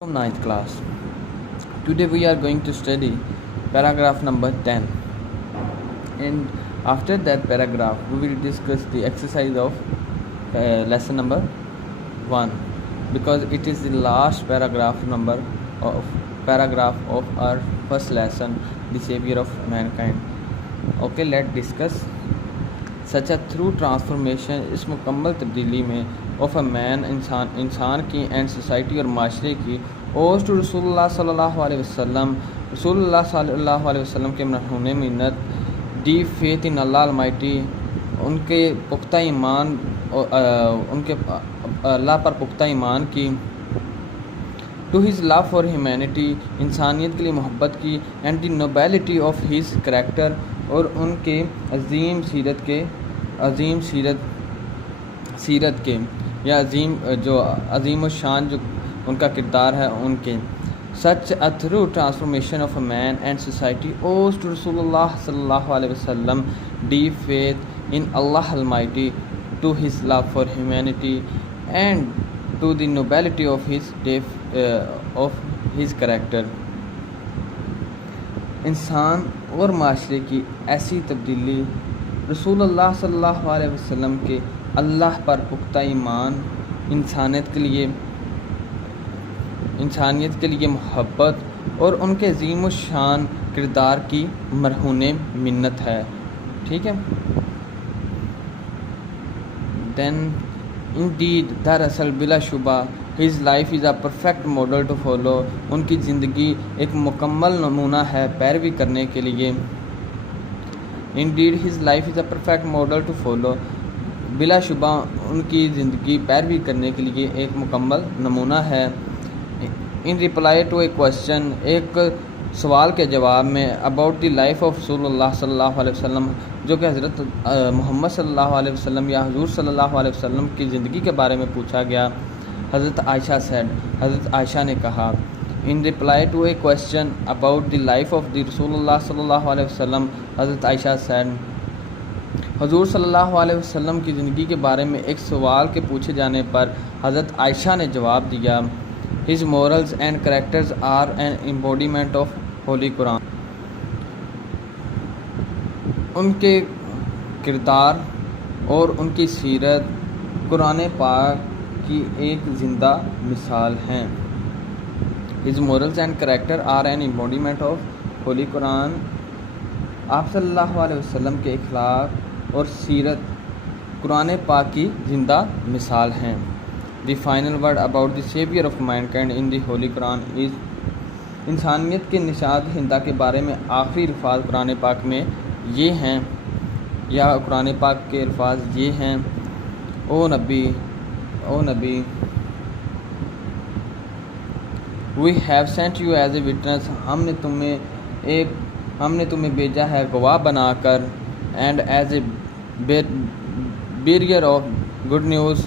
Ninth class. Today we are going to study paragraph number 10, and after that paragraph we will discuss the exercise of lesson number 1, because it is the last paragraph of our first lesson, the savior of mankind. Okay, let's discuss. Such a through transformation, اس مکمل تبدیلی میں of a man, انسان کی and society اور معاشرے کی owes to رسول اللہ صلی اللہ علیہ وسلم، رسول اللہ صلی اللہ علیہ وسلم کے مرہون منت، deep faith in Allah Almighty، ان کے پختہ ایمان، ان کے اللہ پر پختہ ایمان کی، to his love for humanity، انسانیت کے لیے محبت کی، and the nobility of his character، اور ان کے عظیم سیرت کے یا عظیم و شان جو ان کا کردار ہے ان کے. such a through transformation of a man and society owes to رسول اللہ صلی اللہ علیہ وسلم deep faith in Allah Almighty, to his love for humanity, and to the nobility of his character. انسان اور معاشرے کی ایسی تبدیلی رسول اللہ صلی اللہ علیہ وسلم کے اللہ پر پختہ ایمان، انسانیت کے لیے محبت اور ان کے عظیم و شان کردار کی مرہون منت ہے. ٹھیک ہے. دین indeed، دراصل بلا شبہ his life is a perfect model to follow، ان کی زندگی ایک مکمل نمونہ ہے پیروی کرنے کے لیے. indeed his life is a perfect model to follow، بلا شبہ ان کی زندگی پیروی کرنے کے لیے ایک مکمل نمونہ ہے. in reply to a question، ایک سوال کے جواب میں about the life of رسول اللہ صلی اللہ علیہ وسلم، جو کہ حضرت محمد صلی اللہ علیہ وسلم یا حضور صلی اللہ علیہ وسلم کی زندگی کے بارے میں پوچھا گیا. حضرت عائشہ نے کہا. in reply to a question about the life of the رسول اللہ صلی اللہ علیہ وسلم، حضرت عائشہ said، حضور صلی اللہ علیہ وسلم کی زندگی کے بارے میں ایک سوال کے پوچھے جانے پر حضرت عائشہ نے جواب دیا، his morals and characters are an embodiment of Holy Quran، ان کے کردار اور ان کی سیرت قرآن پاک کی ایک زندہ مثال ہیں. his morals and character are an embodiment of Holy Quran، آپ صلی اللہ علیہ وسلم کے اخلاق اور سیرت قرآن پاک کی زندہ مثال ہیں. the final word about the savior of mankind in the Holy Quran is، انسانیت کے نژاد ہندہ کے بارے میں آخری الفاظ قرآن پاک میں یہ ہیں، یا قرآن پاک کے الفاظ یہ ہیں، او نبی we have sent you as a witness، ہم نے تمہیں بھیجا ہے گواہ بنا کر، and as a bearer of good news،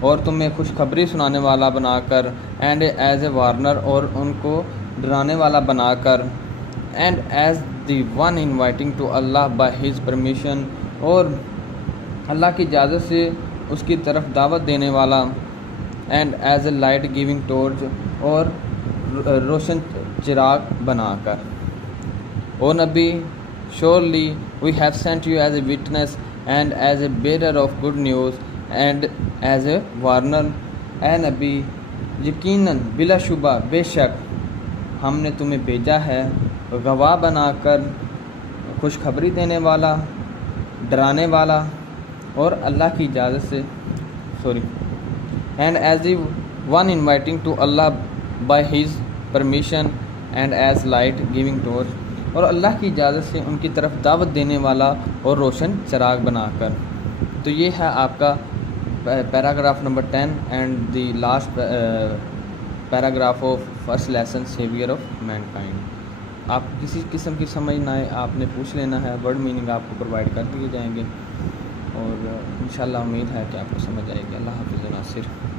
اور تمہیں خوشخبری سنانے والا بنا کر، and as a warner، اور ان کو ڈرانے والا بنا کر، and as the one inviting to Allah by his permission، اور اللہ کی اجازت سے اس کی طرف دعوت دینے والا، and as a light giving torch، اور روشن چراغ بنا کر. او نبی surely we have sent you as a witness and as a bearer of good news and as a warner، اے نبی یقیناً بلا شبہ بے شک ہم نے تمہیں بھیجا ہے گواہ بنا کر، خوشخبری دینے والا، ڈرانے والا، اور اللہ کی اجازت سے and as the one inviting to Allah by his permission and as light giving torch، اور اللہ کی اجازت سے ان کی طرف دعوت دینے والا اور روشن چراغ بنا کر. تو یہ ہے آپ کا paragraph number 10 and the last paragraph of first lesson saviour of mankind. آپ کسی قسم کی سمجھ نہ آئے آپ نے پوچھ لینا ہے، ورڈ میننگ آپ کو پرووائڈ کر دیے جائیں گے، اور انشاءاللہ امید ہے کہ آپ کو سمجھ آئے گی. اللہ حافظ ناصر.